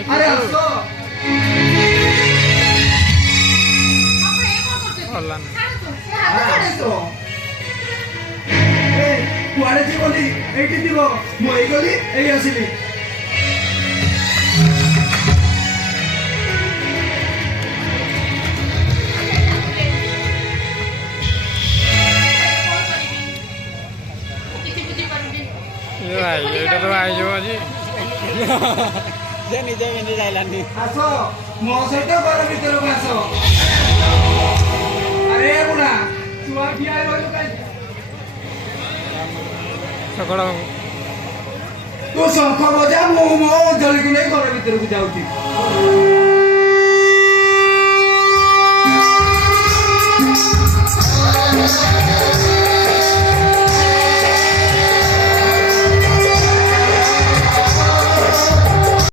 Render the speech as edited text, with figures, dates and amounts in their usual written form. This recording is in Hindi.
अरे आसो कुआड़े जीवनी एठी दिबो मु एई गली एई आसिली ये भाई एटा तो आई जो जी जे निजे मिंदी जाइलानी आसो मो सहित घर भीतर को आसो अरे बुढ़ा छुआ किया रहलु काई सकड़ा तू शंख बजा मो जल्दी नहीं घर भीतर को जाउची